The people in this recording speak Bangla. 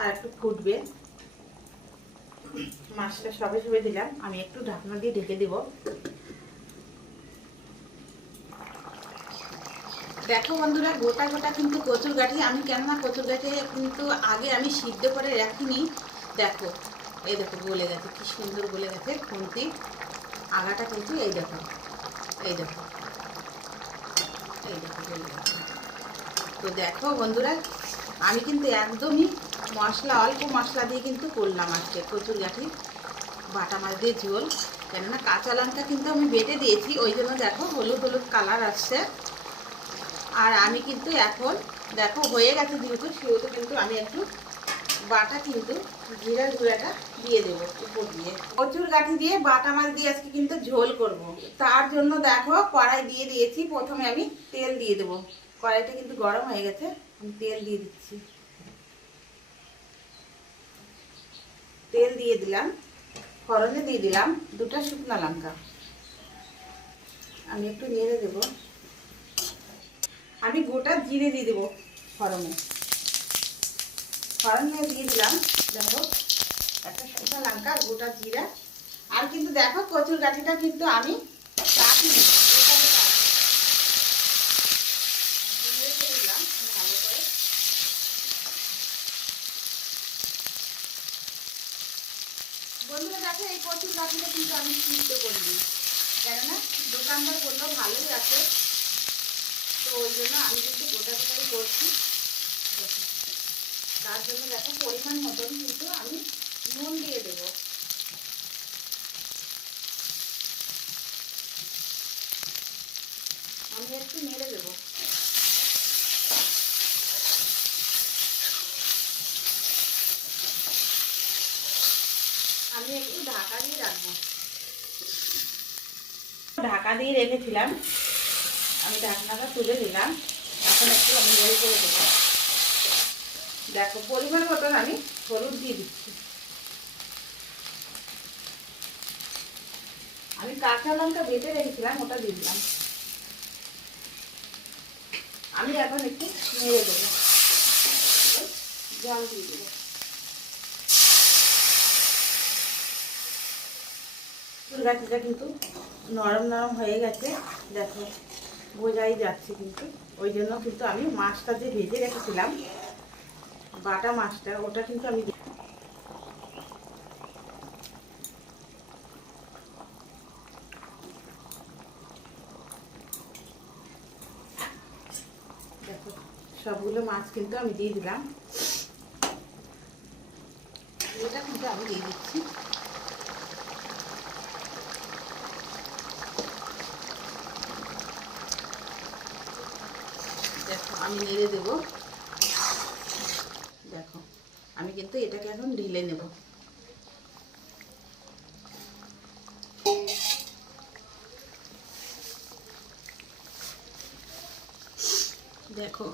আর একটু ফুটবে। মাছটা সবে সবে দিলাম, আমি একটু ঢাকনা দিয়ে ঢেকে দিব। দেখো বন্ধুরা, গোটা গোটা কিন্তু কচুর গাঠি, আমি কেননা কচুর গাঠি কিন্তু আগে আমি সিদ্ধ করে রাখিনি। দেখো এই দেখো গলে গেছে, কি সুন্দর গলে গেছে। খুন্তি আগাটা কিন্তু এই দেখো, এই দেখো, এই দেখো গলে গেছে। তো দেখো বন্ধুরা, আমি কিন্তু একদমই মশলা, অল্প মশলা দিয়ে কিন্তু করলাম আজকে কচুর গাঠি বাটা মাছ দিয়ে ঝোল। কেননা কাঁচা লঙ্কা কিন্তু আমি বেটে দিয়েছি, ওই জন্য দেখো হলুদ হলুদ কালার আসছে। আর আমি কিন্তু এখন দেখো হয়ে গেছে যেহেতু, সেহেতু কিন্তু আমি একটু বাটা কিন্তু জিরার গুঁড়াটা দিয়ে দেবো উপর দিয়ে। কচুর গাঠি দিয়ে বাটা মাছ দিয়ে আজকে কিন্তু ঝোল করব। তার জন্য দেখো কড়াই দিয়ে দিয়েছি। প্রথমে আমি তেল দিয়ে দেবো। কড়াইটা কিন্তু গরম হয়ে গেছে, আমি তেল দিয়ে দিচ্ছি। তেল দিয়ে দিলাম, ফোড়নে দিয়ে দিলাম 2টা শুকনো লঙ্কা। আমি একটু নেড়ে দেবো। আমি গোটা জিরে দিয়ে দেবো ফোড়নে। ফোড়নে দিয়ে দিলাম দেখো একটা শুকনো লঙ্কা, গোটা জিরা। আর কিন্তু দেখো কচুর গাঠিটা কিন্তু আমি কাটিনি, দিলাম ভালো করে। বন্ধুরা দেখো, এই কচুর গাঠিটা কিন্তু আমি সিদ্ধ করিনি, কেননা দোকানদার করলেও ভালোই আছে, তো ওই জন্য আমি কিন্তু গোটা গোটাই করছি। তার জন্য দেখো পরিমাণ মতন কিন্তু আমি নুন দিয়ে দেবো। আমি একটু নেড়ে দেবো। আমি একটু ঢাকা দিয়ে রাখবো। ঢাকা দিয়ে রেখেছিলাম, আমি ঢাকনাটা তুলে দিলাম। এখন একটু আমি নেড়ে করে দেবো। দেখো পরিমাণ মতন আমি হলুদ দিয়ে দিচ্ছি। আমি কাঁচা লঙ্কা বেটে রেখেছিলাম, ওটা দিয়ে দিলাম। আমি এখন একটু নেড়ে দেবো, জল দিয়ে দেবো। গাছিটা কিন্তু নরম নরম হয়ে গেছে, দেখো বোঝাই যাচ্ছে কিন্তু। ওই জন্য কিন্তু আমি মাছটা যে ভেজে রেখেছিলাম, বাটা মাছটা, ওটা কিন্তু আমি দেখো সবগুলো মাছ কিন্তু আমি দিয়ে দিলাম। এটা কিন্তু আমি দিয়ে দিচ্ছি। দেখো আমি নেড়ে দেবো। দেখো আমি কিন্তু এটাকে এখন ঢেলে নেব। দেখো